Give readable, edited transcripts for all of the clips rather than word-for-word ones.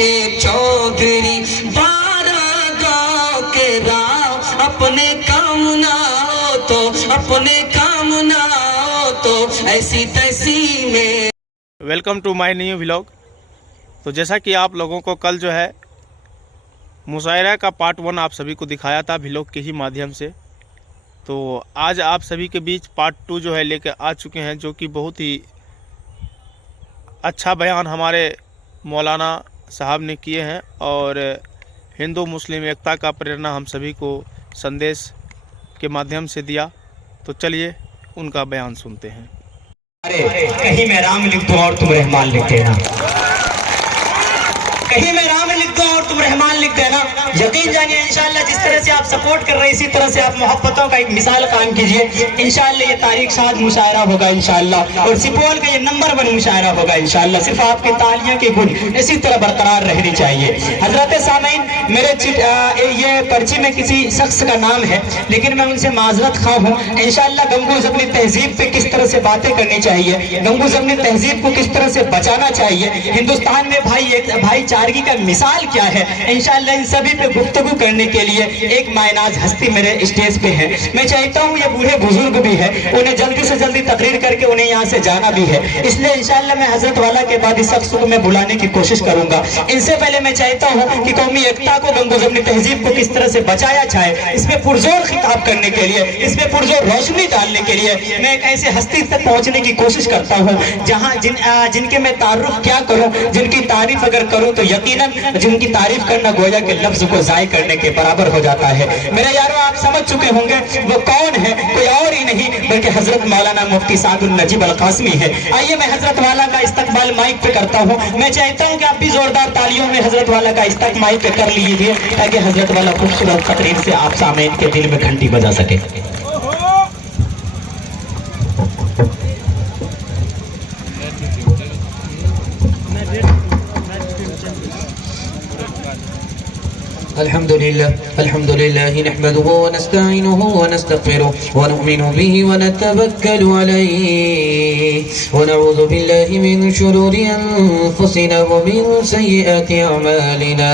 के चौधरी, 12 गाँव के राव, अपने काम ना हो तो, अपने काम ना हो तो ऐसी तैसी में। Welcome to my new vlog. तो जैसा कि आप लोगों को कल जो है मुशायरा का पार्ट 1 आप सभी को दिखाया था व्लॉग के ही माध्यम से, तो आज आप सभी के बीच पार्ट 2 जो है लेकर आ चुके हैं, जो कि बहुत ही अच्छा बयान हमारे मौलाना साहब ने किए हैं और हिंदू मुस्लिम एकता का प्रेरणा हम सभी को संदेश के माध्यम से दिया। तो चलिए उनका बयान सुनते हैं। अरे कहीं मैं राम लिख दूं और तुम रहमान लिख देना, कहीं मैं राम लिख दूं और तुम रहमान लिख देना। यकीन जानिए इंशाअल्लाह जिस तरह से आप सपोर्ट कर रहे हैं, इसी तरह से आप मोहब्बतों का एक मिसाल कायम कीजिए। इंशाअल्लाह ये तारीख साथ मुशायरा होगा इंशाअल्लाह, और सुपौल का ये नंबर 1 मुशायरा होगा इंशाअल्लाह। सिर्फ आपकी तालियों की गुण इसी तरह बरकरार रहनी चाहिए। हजरत सामीन, मेरे ये पर्ची में किसी शख्स का नाम है, लेकिन मैं उनसे माजरत खा हूँ। इंशाअल्लाह गंगोज अपनी तहजीब पे किस तरह से बातें करनी चाहिए, गंगोज अपनी तहजीब को किस तरह से बचाना चाहिए, हिंदुस्तान में भाईचारगी का मिसाल क्या है, इंशाअल्लाह इन सभी पे गुफ्तगू करने के लिए एक मायनाज हस्ती मेरे स्टेज पे है। मैं चाहता हूँ ये बूढ़े बुजुर्ग भी है, उन्हें जल्दी से जल्दी तकरीर करके उन्हें यहाँ से जाना भी है, इसलिए इंशाअल्लाह मैं हजरत वाला के बाद इस शख्स को मैं बुलाने की कोशिश करूंगा। इनसे पहले मैं चाहता हूँ कि कौमी एकता को, गंगोज अपनी तहजीब को किस तरह से बचाया जाए, इस पे पुरजोर खिताब करने के लिए, इस पे पुरजोर रोशनी डालने के लिए मैं एक ऐसे हस्ती तक पहुंचने की कोशिश करता हूँ जहाँ जिनके मैं तारुफ क्या करूँ, जिनकी तारीफ अगर करूँ तो यकीनन जिनकी तारीफ करना गोया के लफ्ज को जाय करने के बराबर हो जाता है। मेरे यारों, आप समझ चुके होंगे वो कौन है, कोई और ही नहीं बल्कि हजरत मौलाना मुफ्ती सादुल नजीब अल कासमी है। आइए मैं हजरत वाला का इस्तकबाल माइक पे करता हूँ। मैं चाहता हूँ कि आप भी जोरदार तालियों में हजरत वाला का इस्तकबाल माइक पे कर लीजिए, ताकि हजरत वाला खूबसूरत तकरीर से आप सामईन के दिल में घंटी बजा सके। अल्हम्दुलिल्लाह नहमदुहु व नस्तईनुहु व नस्तगफिरुहु व नु'मिनु बिही व नतवक्कलु अलैहि व नऊज़ु बिल्लाहि मिन शुरूरि अनफुसिना व मिन सय्यिआति अमालिना।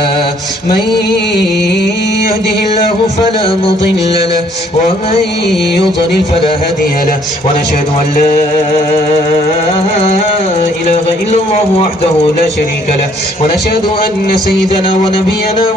मन यहदिहिल्लाहु फला मुदिल्ल लहु व मन युद्लिल फला हादिय लहु व नशहदु अन ला इलाहा इल्लल्लाहु वहदहु ला शरीका लहु व नशहदु अन्न सय्यदना व नबियना व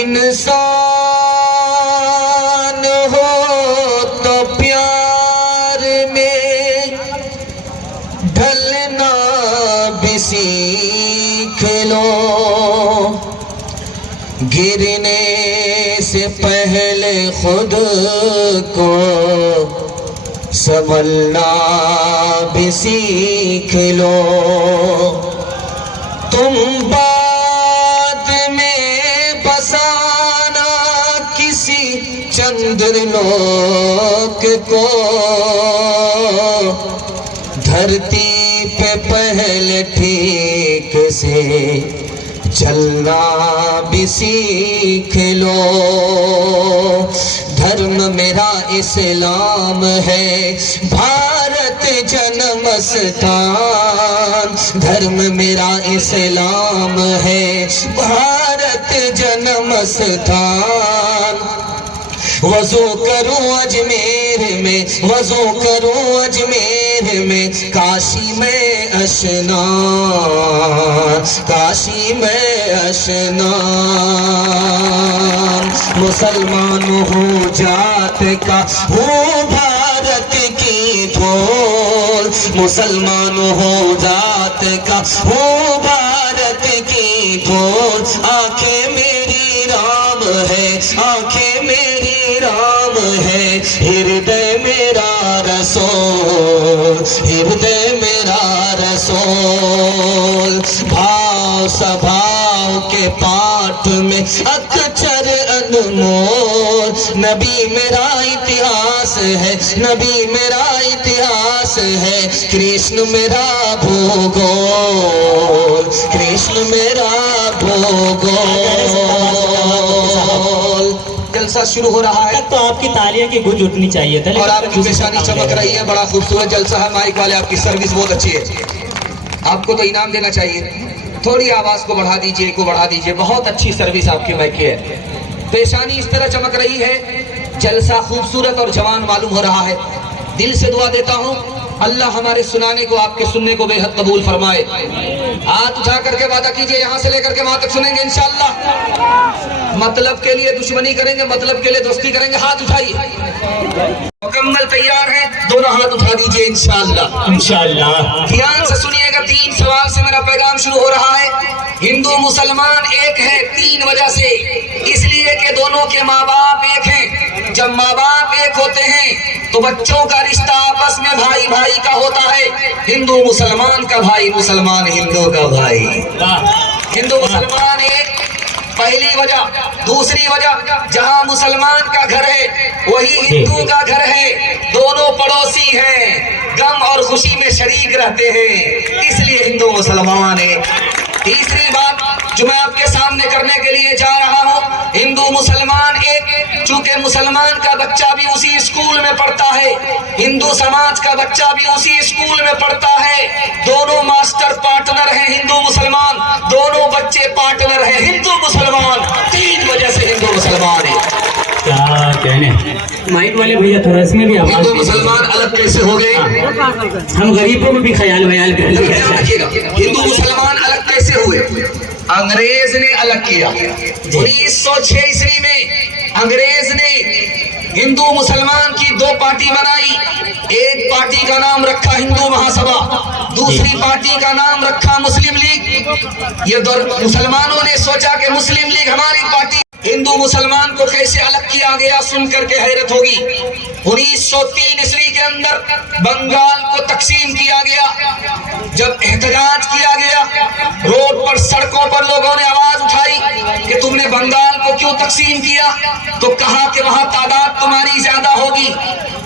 इंसान हो तो प्यार में ढलना भी सीख लो, गिरने से पहले खुद को संभलना भी सीख लो। तुम बाद में बसाना किसी चंद्रलोक को, धरती पे पहले ठीक से चलना भी सीख लो। धर्म मेरा इस्लाम है, भारत जन्म स्थान। धर्म मेरा इस्लाम है, भारत जन्म स्थान। वज़ू करूं अजमेर में, वज़ू करूं अजमेर में, काशी में अशना, काशी में अशना। मुसलमान हूँ जात का, हूँ भारत की ढोल। मुसलमान हूँ जात का, हूँ भारत की ढोल। आंखें मेरी राम है, आंखें मेरी राम है। हृदय मेरा रसूल, हृदय मेरा रसूल। भाव स्वभाव के पाठ में अक्षर अनमोल। नबी मेरा इतिहास है, नबी मेरा इतिहास है। कृष्ण मेरा भूगोल, कृष्ण मेरा भूगोल। जलसा शुरू हो रहा है तो आपकी तालियों की गूंज उठनी चाहिए था, और आपकी पेशानी चमक रही है। बड़ा खूबसूरत जलसा है। माइक वाले आपकी सर्विस बहुत अच्छी है, आपको तो इनाम देना चाहिए। थोड़ी आवाज को बढ़ा दीजिए, को बढ़ा दीजिए। बहुत अच्छी सर्विस आपकी माइक की है। पेशानी इस तरह चमक रही है, जलसा खूबसूरत और जवान मालूम हो रहा है। दिल से दुआ देता हूँ अल्लाह हमारे सुनाने को, आपके सुनने को बेहद कबूल फरमाए। हाथ उठा करके वादा कीजिए, यहाँ से लेकर के वहां तक सुनेंगे इंशाअल्लाह। मतलब के लिए दुश्मनी करेंगे, मतलब के लिए दोस्ती करेंगे। हाथ उठाइए। मुकम्मल तैयार है, दोनों हाथ उठा दीजिए इंशाअल्लाह। इंशाअल्लाह। ध्यान से सुनिएगा, 3 सवाल से मेरा पैगाम शुरू हो रहा है। हिंदू मुसलमान एक है 3 वजह से, इसलिए कि दोनों के माँ बाप एक हैं। जब माँ बाप एक होते हैं तो बच्चों का रिश्ता आपस में भाई भाई का होता है। हिंदू मुसलमान का भाई, मुसलमान हिंदू का भाई। हिंदू मुसलमान एक पहली वजह। दूसरी वजह, जहाँ मुसलमान का घर है वही हिंदू का घर है। दोनों पड़ोसी हैं, गम और खुशी में शरीक रहते हैं, इसलिए हिंदू मुसलमान है। तीसरी बात जो मैं आपके सामने करने के लिए जा रहा हूँ, हिंदू मुसलमान एक, चूंकि मुसलमान का बच्चा भी उसी स्कूल में पढ़ता है, हिंदू समाज का बच्चा भी उसी स्कूल में पढ़ता है। दोनों मास्टर पार्टनर हैं हिंदू मुसलमान, दोनों बच्चे पार्टनर हैं हिंदू मुसलमान। 3 वजह से हिंदू मुसलमान है। क्या कहने, माइक वाले भैया थोड़ा इसमें भी आवाज। हिंदू मुसलमान अलग कैसे हो गए? हम गरीबों में भी ख्याल वयाल कर लेते हैं। रखिएगा, हिंदू मुसलमान अलग कैसे हुए? अंग्रेज ने अलग किया। 1906 ईस्वी में अंग्रेज ने हिंदू मुसलमान की 2 पार्टी बनाई। एक पार्टी का नाम रखा हिंदू महासभा, दूसरी पार्टी का नाम रखा मुस्लिम लीग। ये मुसलमानों ने सोचा कि मुस्लिम लीग हमारी पार्टी। हिंदू मुसलमान को कैसे अलग किया गया सुन करके हैरत होगी। 1903 ईस्वी के अंदर बंगाल को तकसीम किया गया। जब एहतजाज किया गया, रोड पर सड़कों पर लोगों ने आवाज उठाई कि तुमने बंगाल को क्यों तकसीम किया, तो कहा कि वहां तादाद तुम्हारी ज्यादा होगी,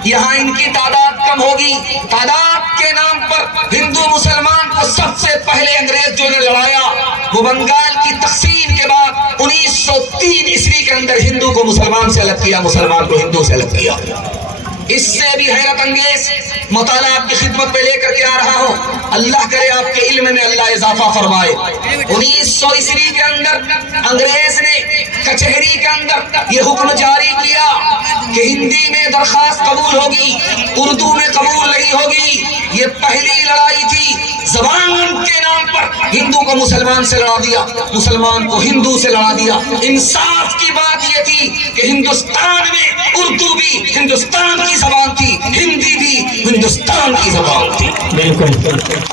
यहाँ इनकी तादाद कम होगी। तादाद के नाम पर हिंदू मुसलमान को सबसे पहले अंग्रेज जो ने लड़ाया वो बंगाल की तकसीम के बाद 1903 ईस्वी के अंदर हिंदू को मुसलमान से अलग किया, मुसलमान को हिंदू से अलग किया। इससे भी हैरत अंगेज मुताला आपकी खिदमत में लेकर के आ रहा हूँ। अल्लाह करे आपके इल्म में अल्लाह इजाफा फरमाए। 1900 ईस्वी के अंदर अंग्रेज ने कचहरी के अंदर ये हुक्म जारी किया कि हिंदी में दरखास्त कबूल होगी, उर्दू में कबूल नहीं होगी। ये पहली लड़ाई थी। जबान के नाम पर हिंदू को मुसलमान से लड़ा दिया, मुसलमान को हिंदू से लड़ा दिया। इंसाफ की बात ये थी कि हिंदुस्तान में उर्दू भी हिंदुस्तान की जबान थी, हिंदी भी हिंदुस्तान की जबान थी। बिल्कुल,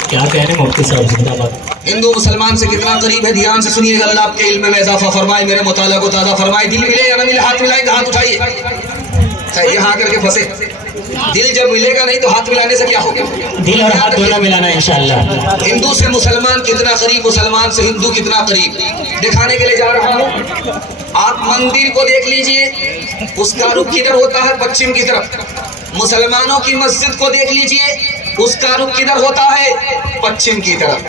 क्या कह रहे मुफ्ती साहब, जिंदाबाद। हिंदू मुसलमान से कितना करीब है, ध्यान से सुनिएगा। अल्लाह आपके इल्म में इजाफा फरमाए, मेरे मुताला को ताज़ा फरमाए। दिल मिले या न मिले, हाथ मिलाएंगे, हाथ उठाइए। यहाँ करके फंसे। दिल जब मिलेगा नहीं तो हाथ मिलाने से क्या होगा? दिल और हाथ दोनों मिलाना इंशाअल्लाह। हिंदू से मुसलमान कितना करीब, मुसलमान से हिंदू कितना करीब, दिखाने के लिए जा रहा हूँ। आप मंदिर को देख लीजिए, उसका रुख किधर होता है? पश्चिम की तरफ। मुसलमानों की मस्जिद को देख लीजिए, उसका रुख किधर होता है? पश्चिम की तरफ।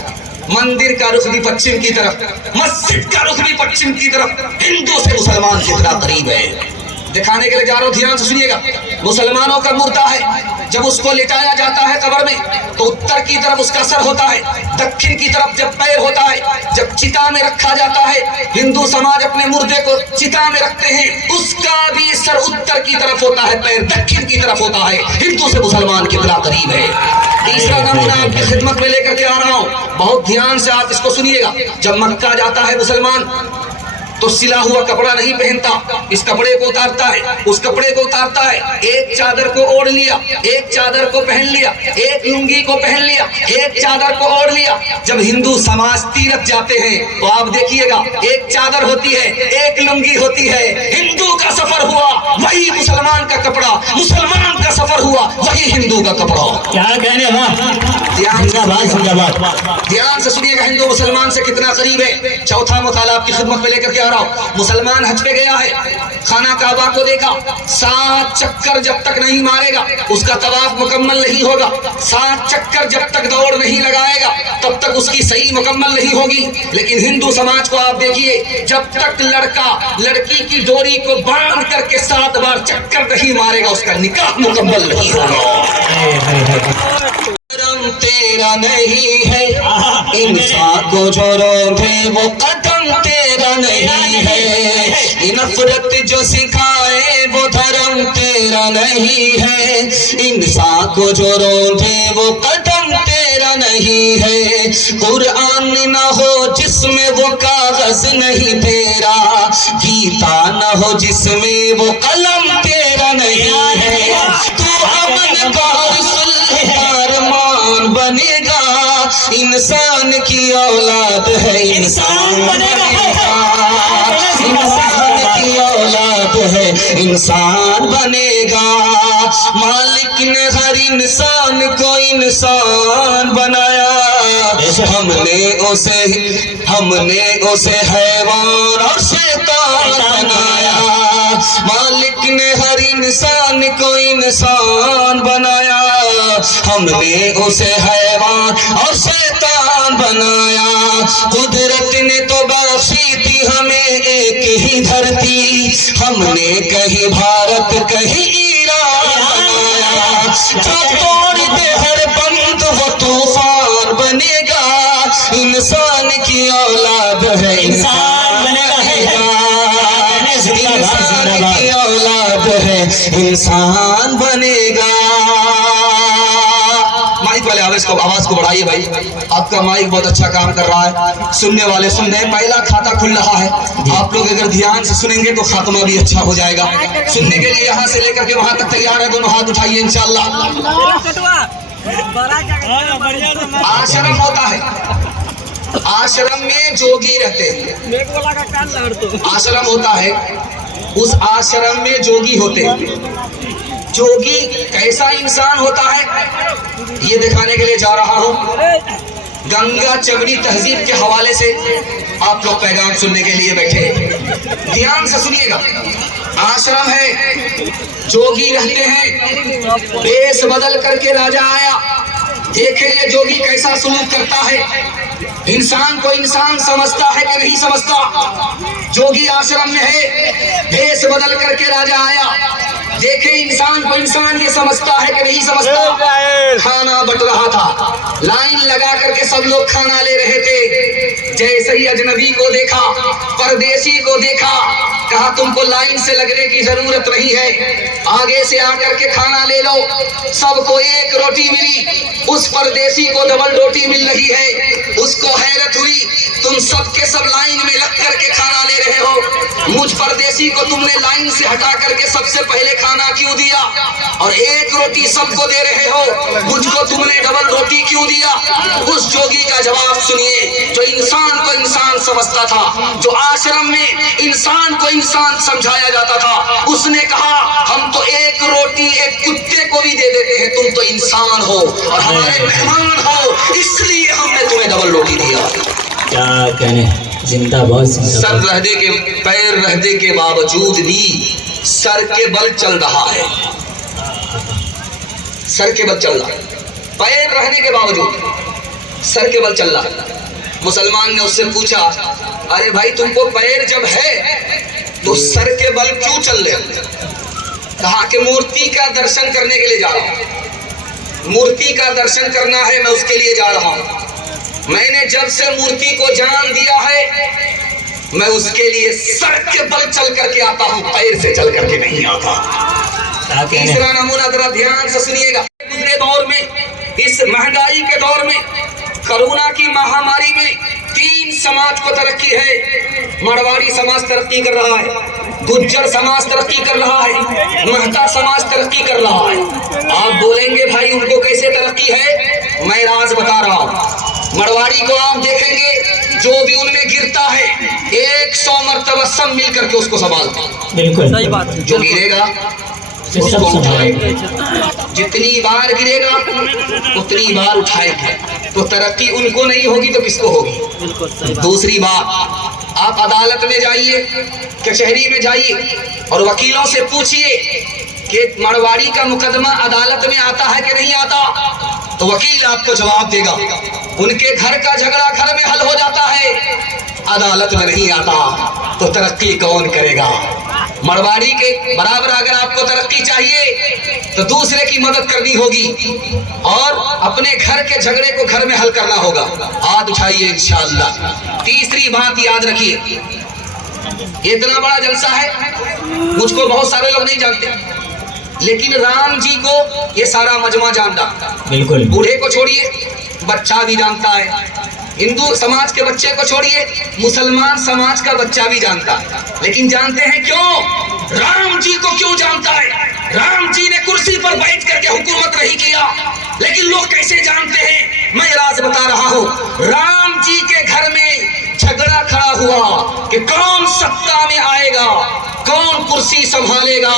मंदिर का रुख भी पश्चिम की तरफ, मस्जिद का रुख भी पश्चिम की तरफ। हिंदू से मुसलमान कितना करीब है, दिखाने के लिए जा रहा हूँ। ध्यान से सुनिएगा। मुसलमानों का मुर्दा है, जब उसको लिटाया जाता है कब्र में तो उत्तर की तरफ उसका सर होता है, दक्षिण की तरफ जब पैर होता है। जब चिता में रखा जाता है, हिंदू समाज अपने मुर्दे को चिता में रखते हैं, उसका भी सर उत्तर की तरफ होता है, पैर दक्षिण की तरफ होता है। हिंदू से मुसलमान कितना करीब है। तीसरा नमूना आपकी खिदमत में लेकर के आ रहा हूँ, बहुत ध्यान से आप इसको सुनिएगा। जब मक्का जाता है मुसलमान तो सिला हुआ कपड़ा नहीं पहनता, इस कपड़े को उतारता है, उस कपड़े को उतारता है, एक चादर को ओढ़ लिया, एक चादर को पहन लिया, एक लुंगी को पहन लिया, एक चादर को ओढ़ लिया। जब हिंदू समाज तीरथ जाते हैं तो आप देखिएगा, एक चादर होती है, एक लुंगी होती है। हिंदू का सफर हुआ वही मुसलमान का कपड़ा, मुसलमान का सफर हुआ वही हिंदू का कपड़ा। क्या कहने ध्यान से सुनिएगा, हिंदू मुसलमान से कितना करीब है। चौथा मुताला आपकी खिदमत में लेकर के आ रहा हूं। मुसलमान हज पे गया है, खाना काबा को देखा, 7 चक्कर जब तक नहीं मारेगा उसका तवाफ मुकम्मल नहीं होगा। 7 चक्कर जब तक दौड़ नहीं लगाएगा तब तक उसकी सही मुकम्मल नहीं होगी। लेकिन हिंदू समाज को आप देखिए, जब तक लड़का लड़की की डोरी को बांध करके 7 बार चक्कर नहीं मारेगा उसका निकाह मुकम्मल नहीं होगा। तेरा नहीं है, इंसान को जो रोके वो कदम तेरा नहीं है। नफरत जो सिखाए वो धर्म तेरा नहीं है। इंसान को जो रोके वो कदम तेरा नहीं है। कुरान न हो जिसमें वो कागज नहीं तेरा, गीता न हो जिसमें वो कलम तेरा नहीं है। तू अमन का बनेगा, इंसान की औलाद है, इंसान बनेगा, इंसान की औलाद है, इंसान बनेगा। मालिक ने हर इंसान को इंसान बनाया, हमने उसे हैवान और शैतान बनाया। मालिक ने हर इंसान को इंसान बनाया, हमने उसे हैवान और शैतान बनाया। कुदरत ने तो बख्शी थी हमें एक ही धरती, हमने कहीं भारत कहीं ईरान बनाया। जो तोड़ दे हर बंद वो तूफान बनेगा, इंसान की औलाद है, इंसान बनेगा, इंसान की औलाद है, इंसान बनेगा। माइक वाले आवाज को बढ़ाइए भाई, आपका माइक बहुत अच्छा काम कर रहा है, सुनने वाले सुन रहे हैं। पहला खाता खुल रहा है, आप लोग अगर ध्यान से सुनेंगे तो खात्मा भी अच्छा हो जाएगा। सुनने के लिए यहाँ से लेकर के वहां तक तैयार है, दोनों हाथ उठाइए इंशाल्लाह। आश्रम होता है, आश्रम में जोगी रहते हैं। आश्रम होता है, उस आश्रम में जोगी होते हैं। जोगी कैसा इंसान होता है ये दिखाने के लिए जा रहा हूं। गंगा चवड़ी तहजीब के हवाले से आप लोग पैगाम सुनने के लिए बैठे, ध्यान से सुनिएगा। आश्रम है, जोगी रहते हैं, वेश बदल करके राजा आया। देखे ये जोगी कैसा सलूक करता है, इंसान को इंसान समझता है कि नहीं समझता। जोगी आश्रम में है, वेश बदल करके राजा आया। देखे इंसान को इंसान ये समझता है कि नहीं समझता। खाना बट रहा था, लाइन लगा करके सब लोग खाना ले रहे थे। जैसे ही अजनबी को देखा, परदेसी को देखा, कहा तुमको लाइन से लगने की जरूरत नहीं है, आगे से आकर के खाना ले लो। सबको एक रोटी मिली, उस परदेसी को डबल रोटी मिल रही है। उसको हैरत हुई, तुम सब के सब लाइन में लग करके खाना ले रहे हो, मुझ परदेसी को तुमने लाइन से हटा करके सबसे पहले खाना क्यों दिया, और एक रोटी सबको दे रहे हो, मुझको तुमने डबल रोटी क्यों दिया। उस जोगी का जवाब सुनिए, जो इंसान को इंसान समझता था, जो आश्रम में इंसान को इंसान समझाया जाता था, उसने कहा हम तो एक रोटी एक कुत्ते को भी दे देते हैं, तुम तो इंसान हो और हमारे मेहमान हो, इसलिए हमने तुम्हें डबल रोटी दिया। क्या कहने, जिंदाबाद। सर रहने के पैर रहने के बावजूद भी सर के बल चल रहा है, सर के बल चल रहा है, पैर रहने के बावजूद सर के बल चल रहा है। मुसलमान ने उससे पूछा, अरे भाई तुमको पैर जब है तो सर के बल क्यों चल रहे हो। कहा कि मूर्ति का दर्शन करने के लिए जा रहा हूं। मूर्ति का दर्शन करना है, मैं उसके लिए जा रहा हूं। मैंने जब से मूर्ति को जान दिया है, मैं उसके लिए सड़क के बल चल करके आता हूं, पैर से चल करके नहीं आता। तीसरा नमूना जरा ध्यान से सुनिएगा। गुजरे दौर में, इस महंगाई के दौर में, कोरोना की महामारी में 3 समाज को तरक्की है। मारवाड़ी समाज तरक्की कर रहा है, गुज्जर समाज तरक्की कर रहा है, महता समाज तरक्की कर रहा है। आप बोलेंगे भाई उनको कैसे तरक्की है, मैं राज बता रहा हूं। मारवाड़ी को आप देखेंगे, जो भी उनमें गिरता है 100 मरतबा सब मिल करके उसको संभालते हैं। बिल्कुल सही बात। जो गिरेगा उसको उठाएंगे, जितनी बार गिरेगा उतनी बार उठाएंगे। तो तरक्की उनको नहीं होगी तो किसको होगी? दूसरी बात, आप अदालत में जाइए, कचहरी में जाइए और वकीलों से पूछिए कि मारवाड़ी का मुकदमा अदालत में आता है कि नहीं आता, तो वकील आपको जवाब देगा। उनके घर का झगड़ा घर में हल हो जाता है, अदालत में नहीं आता, तो तरक्की कौन करेगा? मारवाड़ी के बराबर अगर आपको तरक्की चाहिए तो दूसरे की मदद करनी होगी और अपने घर के झगड़े को घर में हल करना होगा। हाथ उठाइए इंशाअल्लाह। तीसरी बात याद रखिए, इतना बड़ा जलसा है, मुझको बहुत सारे लोग नहीं जानते, लेकिन राम जी को ये सारा मजमा जानता। बिल्कुल, बूढ़े को छोड़िए, बच्चा भी जानता है। हिंदू समाज के बच्चे को छोड़िए, मुसलमान समाज का बच्चा भी जानता है। लेकिन जानते हैं क्यों? राम जी को क्यों जानता है? राम जी ने कुर्सी पर बैठ करके हुकूमत नहीं किया, लेकिन लोग कैसे जानते हैं? मैं राज बता रहा हूँ। राम जी के घर में झगड़ा खड़ा हुआ कि कौन सत्ता में आएगा, कौन कुर्सी संभालेगा।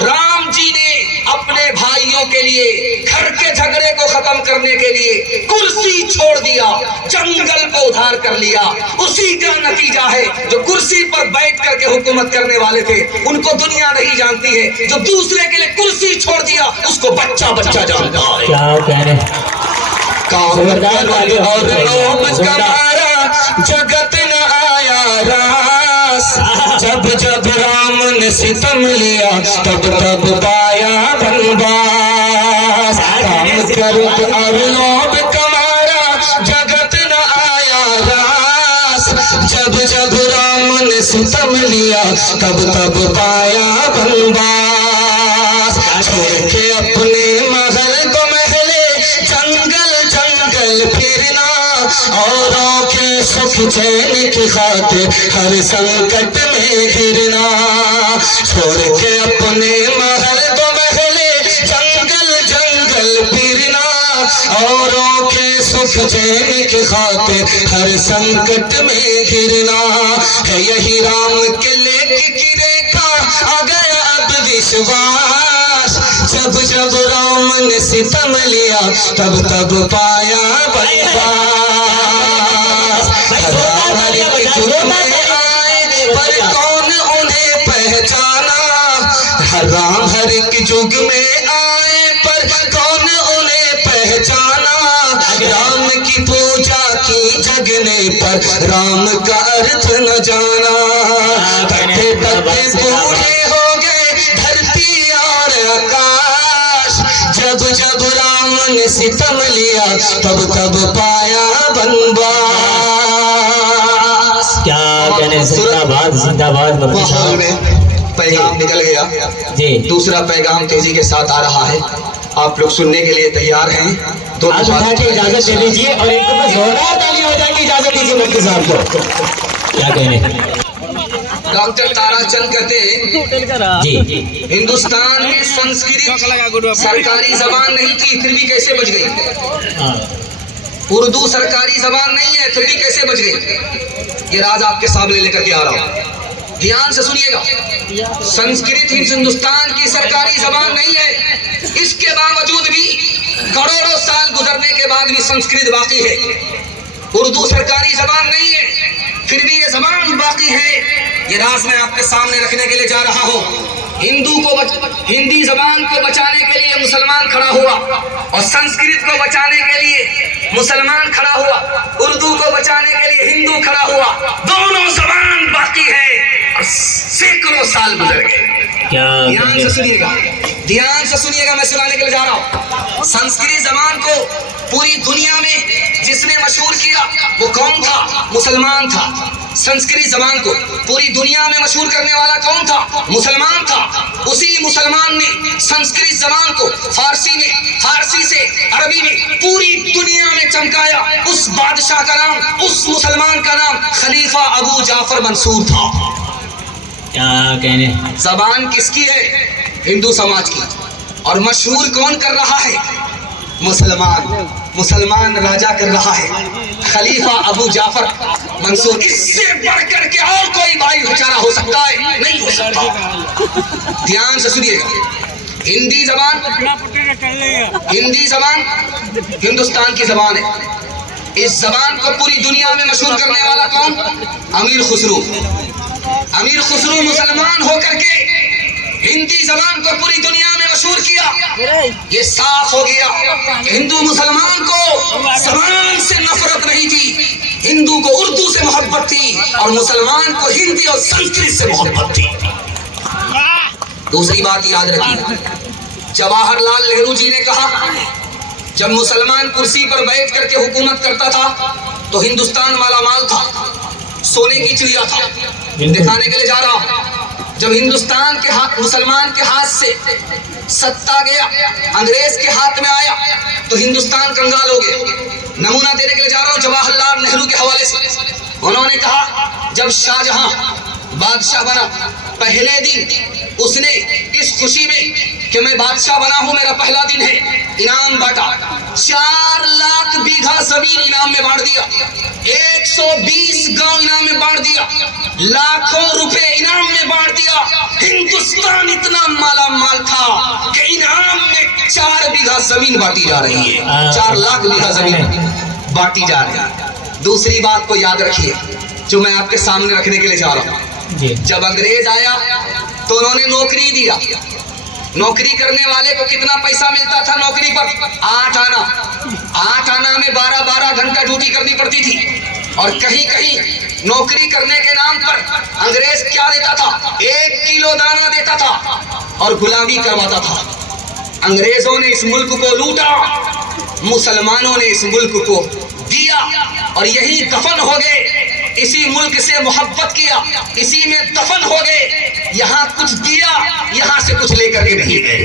राम जी ने अपने भाइयों के लिए, घर के झगड़े को खत्म करने के लिए कुर्सी छोड़ दिया, जंगल को उधार कर लिया। उसी का नतीजा है, जो कुर्सी पर बैठ करके हुकूमत करने वाले थे उनको दुनिया नहीं जानती है, जो दूसरे के लिए कुर्सी छोड़ दिया उसको बच्चा बच्चा जानता है। क्या कह रहे हैं? जगत न आया रास, जब जब राम ने सितम लिया तब तब पाया बनवास। काम कर और लोभ कमाया, जगत न आया रास, जब जब राम ने सितम लिया तब तब पाया बनवास। छोड़ के अपने महल को महले, जंगल जंगल फिरना, औरों के सुख चैन की खातिर हर संकट में घिरना। छोड़ के अपने महल को महले, जंगल जंगल फिरना, औरों के सुख चैन की खातिर हर संकट में घिरना। है यही राम किले की रेखा, आ गया अब विश्वास। जब जब राम ने सितम लिया तब तब पाया बनवास। पर कौन उन्हें पहचाना, राम हर एक युग में आए पर कौन उन्हें पहचाना। राम की पूजा की जगने पर राम का अर्थ न जाना। तड़पे तड़पे बूढ़े हो गए धरती और आकाश, जब जब राम ने सितम लिया तब तब पाया बनवास। क्या कहने? जिंदाबाद जिंदाबाद। माहौल में पैगाम निकल गया जी। दूसरा पैगाम तेजी के साथ आ रहा है, आप लोग सुनने के लिए तैयार हैं? तो इजाजत दे दीजिए और एक जोरदार ताली हो जाएगी। इजाजत दीजिए मुफ्ती साहब को। क्या कहने? डॉक्टर ताराचंद कहते हैं जी, हिंदुस्तान में संस्कृत सरकारी जबान नहीं थी, फिर भी कैसे बच गई? उर्दू सरकारी जबान नहीं है, फिर भी कैसे बच गई? ये राज आपके सामने लेकर के आ रहा हूँ, ध्यान से सुनिएगा। संस्कृत हिंदुस्तान की सरकारी जबान नहीं है, इसके बावजूद भी करोड़ों साल गुजरने के बाद भी संस्कृत बाकी है। उर्दू सरकारी जबान नहीं है, फिर भी ये जबान बाकी है। ये राज मैं आपके सामने रखने के लिए जा रहा हूँ। हिंदी जबान को बचाने के लिए मुसलमान खड़ा हुआ और संस्कृत को बचाने के लिए मुसलमान खड़ा हुआ, उर्दू को बचाने के लिए हिंदू खड़ा हुआ। दोनों जबान बाकी है और सैकड़ों साल गुजर गए। ध्यान से सुनिएगा, ध्यान से सुनिएगा, मैं सुनाने के लिए जा रहा हूँ। संस्कृत जबान को पूरी दुनिया में जिसने मशहूर किया वो कौन था? मुसलमान था। संस्कृत जबान को पूरी दुनिया में मशहूर करने वाला कौन था? मुसलमान था। उसी मुसलमान ने संस्कृत जबान को फारसी में, फारसी से अरबी में पूरी दुनिया में चमकाया। उस बादशाह का नाम, उस मुसलमान का नाम खलीफा अबू जाफर मंसूर था। क्या कहने, जबान किसकी है? हिंदू समाज की। और मशहूर कौन कर रहा है? मुसलमान। मुसलमान राजा कर रहा है, खलीफा अबू जाफर मंसूर। इससे बढ़कर के और कोई भाई बेचारा हो सकता है? नहीं हो सकता। ध्यान से सुनिएगा, हिंदी जबान, हिंदी जबान हिंदुस्तान की जबान है। इस जबान को पूरी दुनिया में मशहूर करने वाला कौन? अमीर खुसरो। अमीर खुसरो मुसलमान होकर के हिंदी जबान को पूरी दुनिया में मशहूर किया। ये साफ हो गया कि हिंदू मुसलमान को जबान से नफरत नहीं थी, हिंदू को उर्दू से मोहब्बत थी और मुसलमान को हिंदी और संस्कृत से मोहब्बत थी। दूसरी बात याद रखिए, जवाहरलाल नेहरू जी ने कहा, जब मुसलमान कुर्सी पर बैठ करके हुकूमत करता था तो हिंदुस्तान मालामाल था, सोने की चिड़िया था। दिखाने के लिए जा रहा हूं, जब हिंदुस्तान के हाथ, मुसलमान के हाथ से सत्ता गया, अंग्रेज के हाथ में आया तो हिंदुस्तान कंगाल हो गया। नमूना देने के लिए जा रहा हूं जवाहरलाल नेहरू के हवाले से। उन्होंने कहा, जब शाहजहां बादशाह बना, पहले दिन उसने इस खुशी में कि मैं बादशाह बना हूं, मेरा पहला दिन है, इनाम बांटा। 4 लाख बीघा जमीन इनाम में बांट दिया, 120 गांव इनाम में बांट दिया, लाखों रुपए इनाम में बांट दिया। हिंदुस्तान इतना माला माल था कि इनाम में 4 बीघा जमीन बांटी जा रही है, 4 लाख बीघा जमीन बांटी जा रही है। दूसरी बात को याद रखिए जो मैं आपके सामने रखने के लिए जा रहा हूं। जब अंग्रेज आया तो उन्होंने नौकरी दिया। नौकरी करने वाले को कितना पैसा मिलता था नौकरी पर? 8 आना। 8 आना में 12-12 घंटा ड्यूटी करनी पड़ती थी। और कहीं कहीं नौकरी करने के नाम पर अंग्रेज क्या देता था? 1 किलो दाना देता था और गुलामी करवाता था। अंग्रेजों ने इस मुल्क को लूटा, मुसलमानों ने इस मुल्क को दिया और यही दफन हो गए। इसी मुल्क से मोहब्बत किया, इसी में दफन हो गए। यहाँ कुछ दिया, यहाँ से कुछ लेकर के नहीं गए।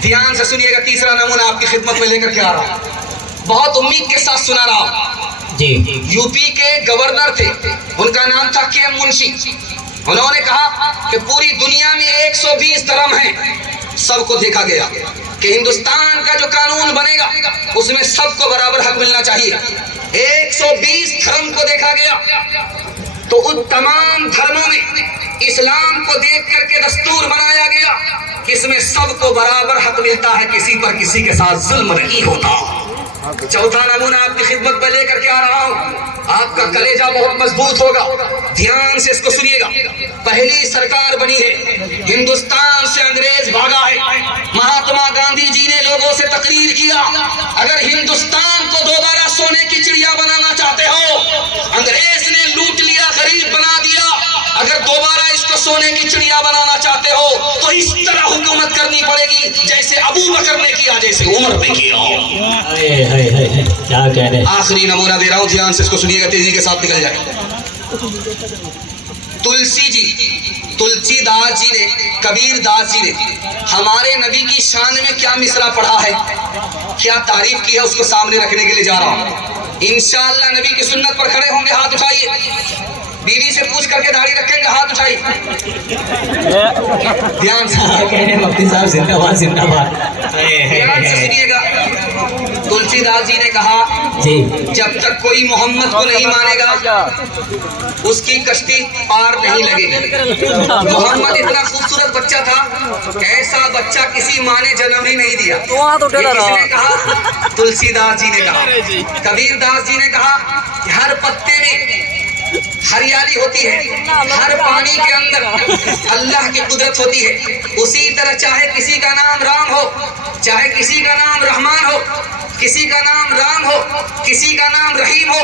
ध्यान से सुनिएगा, तीसरा नमूना आपकी खिदमत में लेकर के आ रहा हूं, बहुत उम्मीद के साथ सुना रहा हूं जी। यूपी के गवर्नर थे, उनका नाम था के मुंशी। उन्होंने कहा कि पूरी दुनिया में 120 धर्म हैं, सबको देखा गया कि हिंदुस्तान का जो कानून बनेगा उसमें सबको बराबर हक मिलना चाहिए। 120 धर्म को देखा गया तो उन तमाम धर्मों में इस्लाम को देख करके दस्तूर बनाया गया, इसमें सबको बराबर हक मिलता है, किसी पर किसी के साथ जुल्म नहीं होता। चौथा नमूना आपकी खिदमत में लेकर के आ रहा हूं, आपका कलेजा बहुत मजबूत होगा, ध्यान से इसको सुनिएगा। पहली सरकार बनी है, हिंदुस्तान से अंग्रेज भागा है। महात्मा गांधी जी ने लोगों से तकरीर किया, अगर हिंदुस्तान को दोबारा सोने की चिड़िया बनाना चाहते हो, अंग्रेज ने लूट लिया, गरीब बना दिया, अगर दोबारा इसको सोने की चिड़िया बनाना चाहते हो तो इस तरह हुकूमत करनी पड़ेगी जैसे अबू बकर ने किया, जैसे उमर ने किया। क्या कह रहे? आखिरी नमूना दे रहा हूं, ध्यान से इसको सुनिएगा, तेजी के साथ निकल जाए। तुलसीदास जी ने, कबीरदास जी ने हमारे नबी की शान में क्या मिसरा पढ़ा है, क्या तारीफ की है, उसको सामने रखने के लिए जा रहा हूं। इंशाअल्लाह नबी की सुन्नत पर खड़े होंगे, हाथ उठाइए। बीवी से पूछ करके दाढ़ी रखेंगे, हाथ उठाइए। ध्यान से कहने मुफ्ती साहब जिंदाबाद जिंदाबाद। ध्यान से सुनिएगा, तुलसीदास जी ने कहा जी, जब तक कोई मोहम्मद को नहीं मानेगा उसकी कश्ती पार नहीं लगेगी। मोहम्मद इतना खूबसूरत बच्चा था, ऐसा बच्चा किसी माँ ने जन्म ही नहीं दिया। किसने कहा? तुलसीदास जी ने कहा। कबीरदास जी ने कहा कि हर पत्ते में हरियाली होती है, हर पानी के अंदर अल्लाह की कुदरत होती है। उसी तरह चाहे किसी का नाम राम हो, चाहे किसी का नाम रहमान हो, किसी का नाम राम हो, किसी का नाम रहीम हो,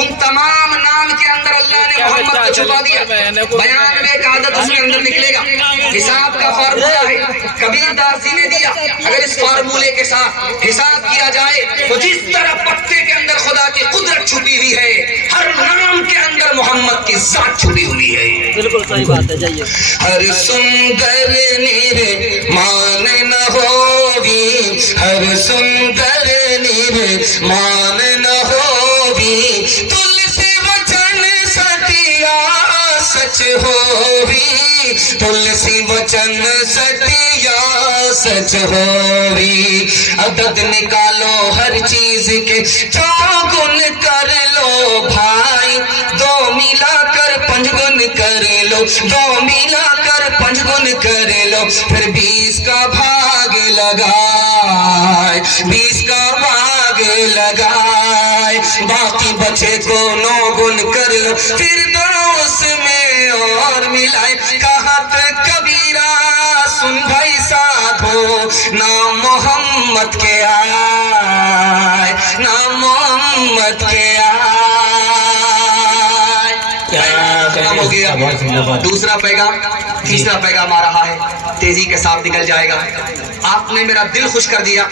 उन तमाम नाम के अंदर अल्लाह ने मोहम्मद को छुपा दिया। बयान में एक आदत उसके अंदर निकलेगा, हिसाब का फार्मूला है। कबीरदास एजाज जी ने दिया। अगर इस फार्मूले के साथ हिसाब किया जाए तो जिस तरह पत्ते के अंदर खुदा की कुदरत छुपी हुई है, हर नाम के अंदर मोहम्मद की जात छुपी हुई है। बिल्कुल सही बात है, जाइए। हर सुंदर निर्माण न होवी, हर सुंदर निर्माण न होवी, तुलसी वचन सतिया सच होवी, तुलसी वचन सतिया सच होवी। अदद निकालो हर चीज के चौगुन कर लो भाई, दो मिलाकर पंचगुन कर लो, दो मिलाकर पंचगुन कर लो, फिर 20 का भाग लगाए, 20 का भाग लगाए, बाकी बचे को 9 गुण कर लो, फिर 2 उसमें और मिलाए। कहत कबीरा सुन भाई साधो, नाम मोहम्मद के आए, नाम मोहम्मद के आए। खत्म हो गया। दूसरा पैगाम, तीसरा पैगाम आ रहा है, तेजी के साथ निकल जाएगा। आपने मेरा दिल खुश कर दिया।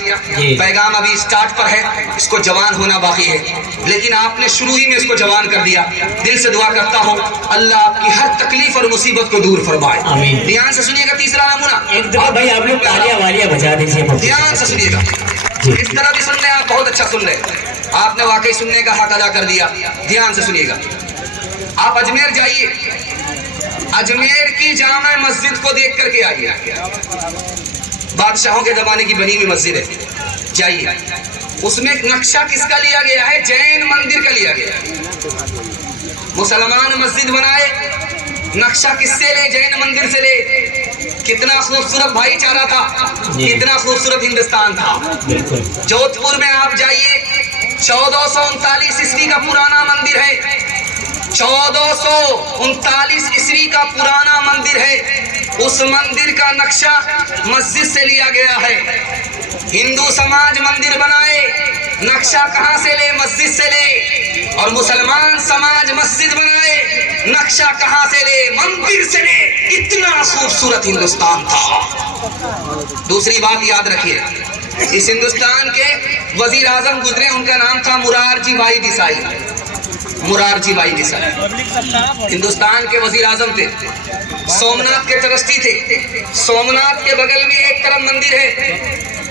पैगाम अभी स्टार्ट पर है, इसको जवान होना बाकी है, लेकिन आपने शुरू ही में इसको जवान कर दिया। दिल से दुआ करता हूँ अल्लाह आपकी हर तकलीफ और मुसीबत को दूर फरमाए। आमीन। ध्यान से सुनिएगा तीसरा नमूना। एक दफा भाई आप लोग तालियां वालियां बजा दीजिए। ध्यान से सुनिएगा, इस तरह भी सुन रहे हैं आप, बहुत अच्छा सुन रहे हैं, आपने वाकई सुनने का हक अदा कर दिया। ध्यान से सुनिएगा। आप अजमेर जाइए, अजमेर की जामा मस्जिद को देख करके आइए। बादशाहों के जमाने की बनी हुई मस्जिद है, जाइए। उसमें नक्शा किसका लिया गया है? जैन मंदिर का लिया गया है। मुसलमान मस्जिद बनाए, नक्शा किससे ले? जैन मंदिर से ले। कितना खूबसूरत भाईचारा था, कितना खूबसूरत हिंदुस्तान था। जोधपुर में आप जाइए, 1439 ईस्वी का पुराना मंदिर है, 1439 ईस्वी का पुराना मंदिर है। उस मंदिर का नक्शा मस्जिद से लिया गया है। हिंदू समाज मंदिर बनाए, नक्शा कहां से ले? मस्जिद से ले। और मुसलमान समाज मस्जिद बनाए, नक्शा कहां से ले? मंदिर से ले। इतना खूबसूरत हिंदुस्तान था। दूसरी बात याद रखिए, इस हिंदुस्तान के वजीर आजम गुजरे, उनका नाम था मुरारजी भाई देसाई। मुरारजी भाई देसाई हिंदुस्तान के वजीर आजम थे, सोमनाथ के ट्रस्टी थे। सोमनाथ के बगल में एक तरफ मंदिर है,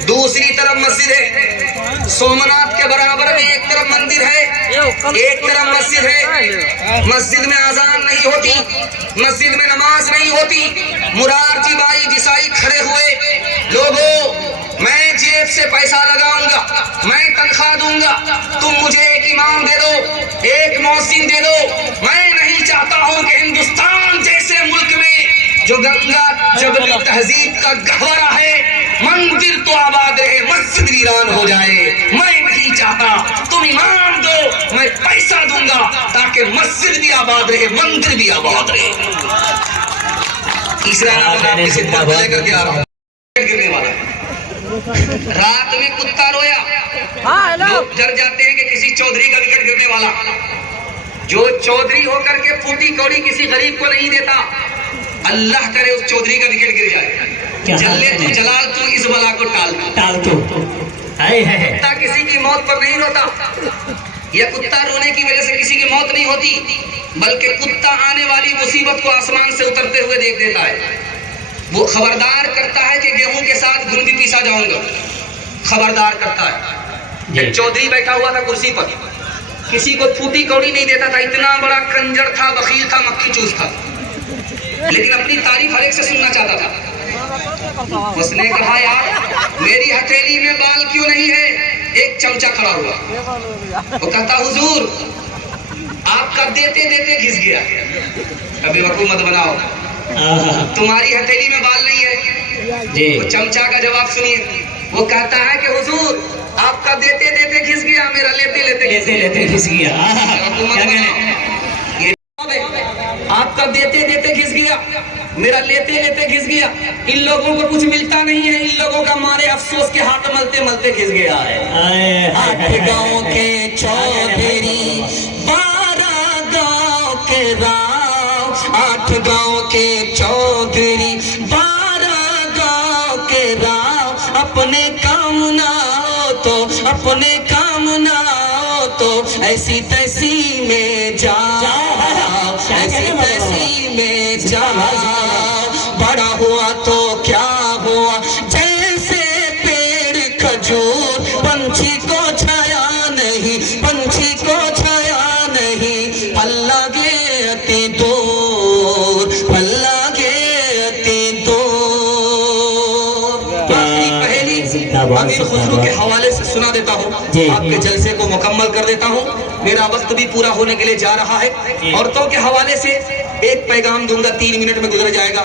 दूसरी तरफ मस्जिद है। सोमनाथ के बराबर में एक तरफ मंदिर है, एक तरफ मस्जिद है। मस्जिद में अजान नहीं होती, मस्जिद में नमाज नहीं होती। मुरारजी भाई देसाई खड़े हुए, लोगों मैं जेब से पैसा लगाऊंगा, मैं तनख्वाह दूंगा, तुम मुझे एक इमाम दे दो, एक मौसिन दे दो। मैं नहीं चाहता हूं कि हिंदुस्तान जैसे मुल्क में जो गंगा जबली तहजीब का गहवरा है, मंदिर तो आबाद रहे, मस्जिद वीरान हो जाए। मैं नहीं चाहता, तुम इमाम दो, मैं पैसा दूंगा ताकि मस्जिद भी आबाद रहे, मंदिर भी आबाद रहे। तीसरा नाम आपकी खिदमत में लेकर के आ रहा हूं, गिरने वाला। रात में कुत्ता रोया, लोग डर जाते हैं कि किसी चौधरी का विकेट गिरने वाला। जो चौधरी होकर के फूटी कौड़ी किसी गरीब को नहीं देता, अल्लाह करे उस चौधरी का विकेट गिर जाए। जल्ले तू जलाल तू इस बला को टाल तू। कुत्ता किसी की मौत पर नहीं रोता, यह कुत्ता रोने की वजह से किसी की मौत नहीं होती, बल्कि कुत्ता आने वाली मुसीबत को आसमान से उतरते हुए देख देता है। वो खबरदार करता है कि गेहूं के साथ गुड़ भी पीसा जाऊंगा, खबरदार करता है। एक चौधरी बैठा हुआ था कुर्सी पर, किसी को फूटी कौड़ी नहीं देता था, इतना बड़ा कंजर था, बखील था, मक्खी चूस था, लेकिन अपनी तारीफ हर एक से सुनना चाहता था। उसने कहा यार मेरी हथेली में बाल क्यों नहीं है? एक चमचा खड़ा हुआ, वो कहता हुजूर आपका देते देते घिस गया। कभी वकूफ मत बनाओ, तुम्हारी हथेली में बाल नहीं है जी। तो चमचा का जवाब सुनिए, वो कहता है कि हुजूर आपका देते देते घिस गया, मेरा लेते लेते घिस गया। आपका देते देते घिस गया, मेरा लेते लेते घिस गया। इन लोगों को कुछ मिलता नहीं है, इन लोगों का मारे अफसोस के हाथ मलते मलते घिस गया है। 8 गाँव के चौधरी, 12 गाँव के राव, 8 गाँव के चौधरी, 12 गाँव के राव। अपने काम ना हो तो अपने काम ना हो तो ऐसी तैसी में जाओ, ऐसी तैसी में जाओ। बड़ा हुआ तो क्या हुआ, जैसे पेड़ खजूर, पंछी को छाया नहीं, पंछी को छाया नहीं। अल्लाह के अति दूर, अल्लाह के अति दूर। आखिरी पहेली अमीर खुसरो के हवाले से सुना देता हूँ, आपके जलसे को मुकम्मल कर देता हूँ। मेरा वक्त भी पूरा होने के लिए जा रहा है। औरतों के हवाले से एक पैगाम दूंगा, 3 मिनट में गुजर जाएगा।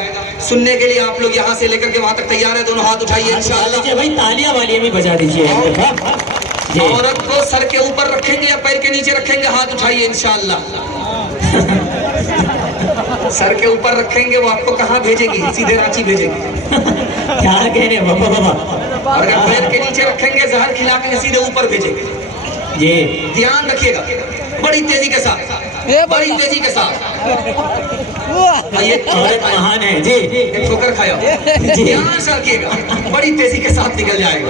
सुनने के लिए आप लोग यहाँ से लेकर के वहां तक तैयार है? दोनों हाथ उठाइए इंशाअल्लाह। भाई तालियां वाली भी बजा दीजिए। औरत को सर के ऊपर रखेंगे या पैर के नीचे रखेंगे? हाथ उठाइए इंशाअल्लाह। सर के ऊपर रखेंगे, वो आपको कहाँ भेजेगी? सीधे रांची भेजेगी। क्या कह रहे हैं बाबा बाबा? और अगर पैर के नीचे रखेंगे, जहर खिला के सीधे ऊपर भेजेंगे। जी ध्यान रखिएगा, बड़ी तेजी के साथ, बड़ी तेजी के साथ। औरत महान है जी। एक ठोकर खाया, ध्यान से रखिएगा, बड़ी तेजी के साथ निकल जाएगा।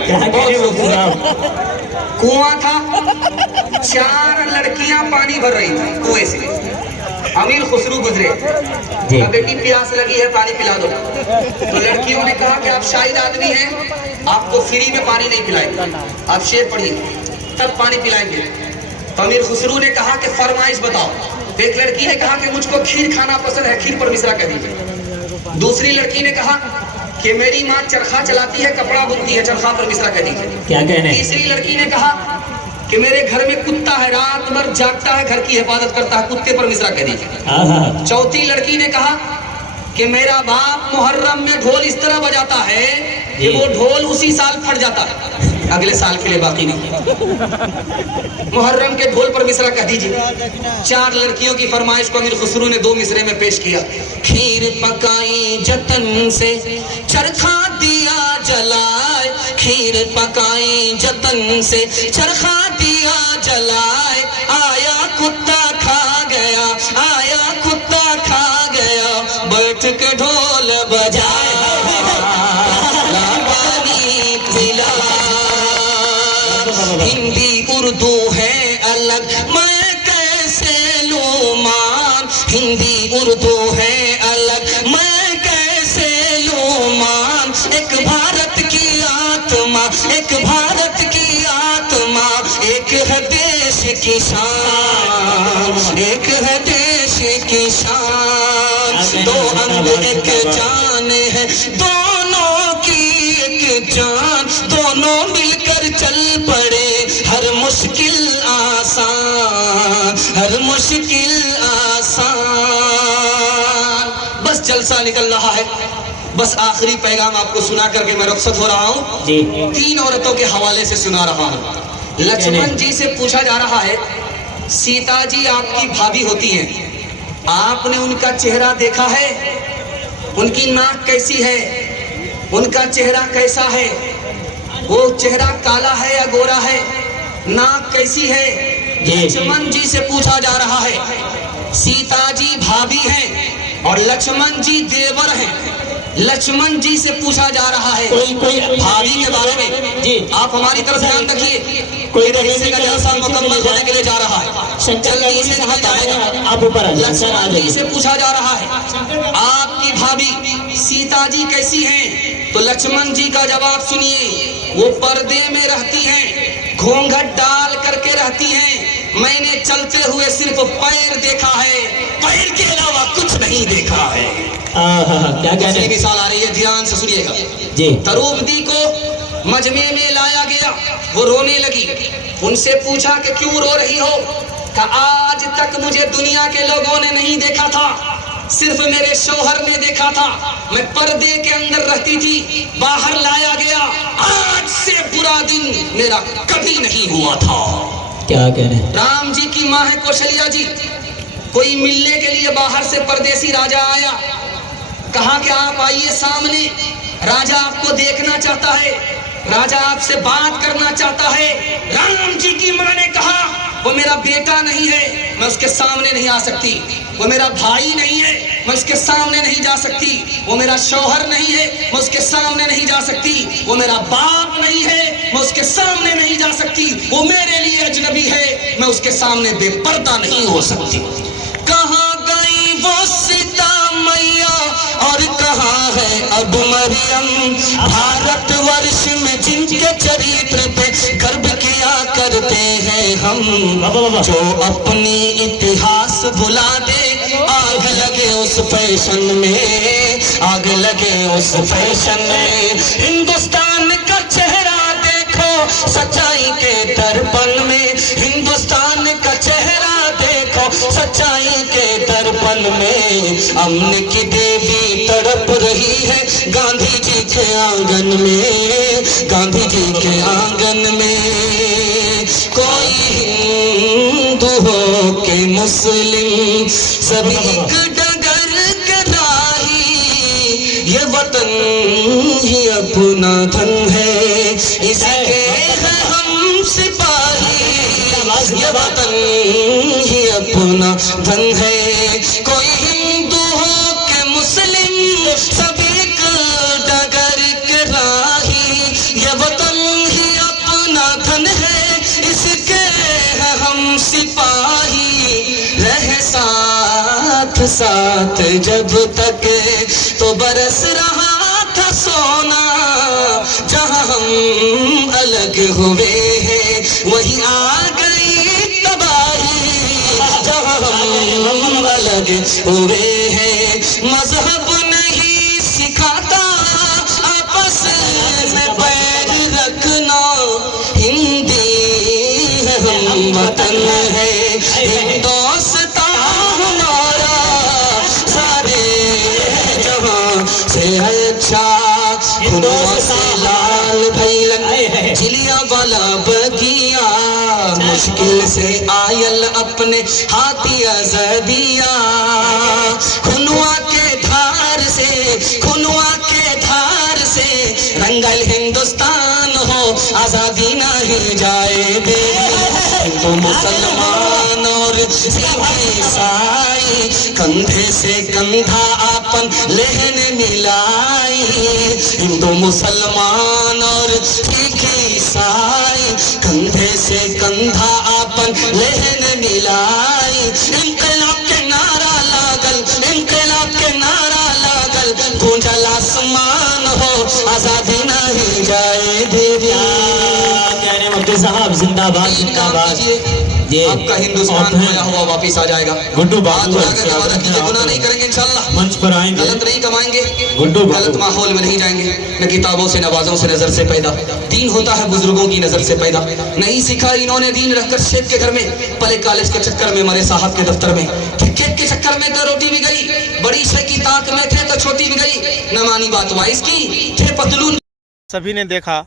कुआं था, 4 लड़कियां पानी भर रही थी कुएं से। अमीर खुसरो गुजरे, बेटी प्यास लगी है, पानी पिला दो। तो लड़कियों ने कहा कि आप शाहिद आदमी हैं, आपको फ्री में पानी नहीं पिलाएंगे, आप शेर पढ़िए तब पानी पिलाएंगे। तो अमीर खुसरो ने कहा कि फरमाइश बताओ। एक लड़की ने कहा कि मुझको खीर खाना पसंद है, खीर पर मिश्रा कह दीजिए। दूसरी लड़की ने कहा कि मेरी माँ चरखा चलाती है, कपड़ा बुनती है, चरखा पर मिश्रा कह दीजिए। क्या कहना है? तीसरी लड़की ने कहा कि मेरे घर में कुत्ता है, रात भर जागता है, घर की हिफाजत करता है, कुत्ते पर मिश्रा कह दीजिए। चौथी लड़की ने कहा कि मेरा बाप मुहर्रम में ढोल इस तरह बजाता है कि वो ढोल उसी साल फट जाता है, अगले साल के लिए बाकी नहीं। मुहर्रम के ढोल पर मिसरा कह दीजिए। 4 लड़कियों की फरमाइश को अमीर खुसरो ने 2 मिसरे में पेश किया। खीर पकाई जतन से, चरखा दिया जलाए, खीर पकाई जतन से, चरखा दिया जलाए। आया कुत्ता खा गया, आया कुत्ता खा गया, बैठ के ढोल बजाए, पानी पिला। हिंदी उर्दू है अलग, मैं कैसे लूं मान, हिंदी उर्दू है अलग, मैं कैसे लूं मान। एक भारत की आत्मा, एक भारत की आत्मा, एक है देश की शान, एक है देश की शान। 2 अंग एक जान है, दोनों की एक जान, दोनों मिलकर चल पड़े, हर मुश्किल आसान, हर मुश्किल आसान। बस जलसा निकल रहा है, बस आखिरी पैगाम आपको सुना करके मैं रुखसत हो रहा हूँ। 3 औरतों के हवाले से सुना रहा हूँ। लक्ष्मण जी से पूछा जा रहा है, सीता जी आपकी भाभी होती हैं, आपने उनका चेहरा देखा है? उनकी नाक कैसी है? उनका चेहरा कैसा है? वो चेहरा काला है या गोरा है? नाक कैसी है? लक्ष्मण जी से पूछा जा रहा है। सीता जी भाभी हैं और लक्ष्मण जी देवर हैं। लक्ष्मण जी से पूछा जा रहा है कोई भाभी के बारे में। जी आप हमारी तरफ ध्यान रखिए, कोई हिस्से का जलसा मुकम्मल होने के लिए जा रहा है, जल्दी से निकल जाएगा। आप ऊपर लक्ष्मण जी से पूछा जा रहा है, आपकी भाभी सीता जी कैसी हैं? तो लक्ष्मण जी का जवाब सुनिए, वो पर्दे में रहती हैं, घूंघट डाल करके रहती हैं, मैंने चलते हुए सिर्फ पैर देखा है, पैर के अलावा कुछ नहीं देखा है। क्या कहने मिसाल आ रही है, ध्यान से सुनिएगा जी। तरूबदी को मजमे में लाया गया, वो रोने लगी। उनसे पूछा कि क्यों रो रही हो? कहा आज तक मुझे दुनिया के लोगों ने नहीं देखा था, सिर्फ मेरे शौहर ने देखा था। मैं पर्दे के अंदर रहती थी, बाहर लाया गया, आज से बुरा दिन मेरा कभी नहीं हुआ था। क्या कह रहे हैं? राम जी की माँ है कौशल्या जी, कोई मिलने के लिए बाहर से परदेसी राजा आया, कहा कि आप आइए सामने, राजा आपको देखना चाहता है, राजा आपसे बात करना चाहता है। राम जी की माँ ने कहा वो मेरा बेटा नहीं है, मैं उसके सामने नहीं आ सकती। वो मेरा भाई नहीं है, मैं उसके सामने नहीं जा सकती। वो मेरा शौहर नहीं है, मैं उसके सामने नहीं जा सकती। वो मेरा बाप नहीं है, मैं उसके सामने नहीं जा सकती। वो मेरे लिए अजनबी है, मैं उसके सामने बेपर्दा नहीं हो सकती। कहाँ गई वो सीता मैया और कहाँ है अब मरियम, भारतवर्ष में जिनके चरित्र पे गर्व किया करते हैं हम, जो अपनी इतिहास भुला दे, आग लगे उस फैशन में, आग लगे उस फैशन में। हिंदुस्तान का चेहरा देखो सच्चाई के दर्पण में, हिंदुस्तान का चेहरा देखो सच्चाई के दर्पण में। अमन की देवी तड़प रही है गांधी जी के आंगन में, गांधी जी के आंगन में। कोई हिंदू हो के मुस्लिम सभी एक डगर के राही, ये वतन ही अपना धन है, इसके है हम सिपाही, ये वतन ही अपना धन है। कोई हिंदू हो के मुस्लिम सभी एक डगर के राही, ये वतन ही अपना धन है, इसके है हम सिपाही। रहे साथ साथ जब तक तो बरस रहा था सोना, जहां हम अलग हुए हैं वहीं आ गई तबाही, जहां हम अलग हुए हैं। मजहब नहीं सिखाता आपस में बैर रखना, हिंदी है हम वतन है, हिंदुस्तान हमारा सारे जहां से अच्छा। खुनवा से लाल भैलन जिलिया वाला बगिया, मुश्किल से आयल अपने हाथी आजादिया। खुनवा के धार से, खुनवा के धार से रंगल हिंदुस्तान हो, आजादी नहीं जाए दे। तो मुसलमान और सिख ईसाई कंधे से कंधा आपन लेने मिलाई, हिंदू मुसलमान और सिख ईसाई कंधे से कंधा आपन लेने मिलाई। इनकलाब के नारा लागल, इनकलाब के नारा लागल, गूंजल आसमान हो, आजादी नहीं जाए देवी। मक्के साहब जिंदाबाद जिंदाबाद। ये आपका हिंदुस्तान खोया हुआ वापिस आ जाएगा। गुड्डू बाबू गुनाह नहीं करेंगे इंशाल्लाह, मंच पर आएंगे, गलत नहीं कमाएंगे, गुड्डू गलत माहौल में नहीं जाएंगे। न किताबों से नवाजों से नजर से पैदा, दीन होता है बुजुर्गों की नजर से पैदा। नहीं सीखा इन्होंने दीन रखकर शेख के घर में, पले कॉलेज के चक्कर में, मरे साहब के दफ्तर में, खेत के चक्कर में तो रोटी भी गई, बड़ी शे की ताक में थे तो छोटी भी गई, न मानी बात वाइस की थे पतलून। सभी ने देखा,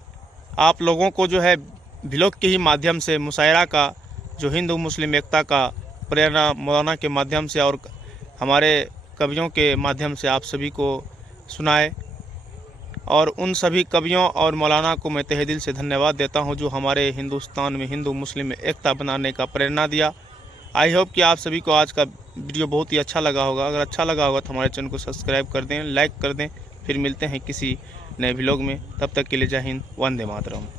आप लोगों को जो है व्लॉग के ही माध्यम से मुशायरा का, जो हिंदू मुस्लिम एकता का प्रेरणा मौलाना के माध्यम से और हमारे कवियों के माध्यम से आप सभी को सुनाए। और उन सभी कवियों और मौलाना को मैं तहे दिल से धन्यवाद देता हूं जो हमारे हिंदुस्तान में हिंदू मुस्लिम एकता बनाने का प्रेरणा दिया। आई होप कि आप सभी को आज का वीडियो बहुत ही अच्छा लगा होगा। अगर अच्छा लगा होगा तो हमारे चैनल को सब्सक्राइब कर दें, लाइक कर दें। फिर मिलते हैं किसी नए व्लॉग में, तब तक के लिए जय हिंद, वंदे मातरम।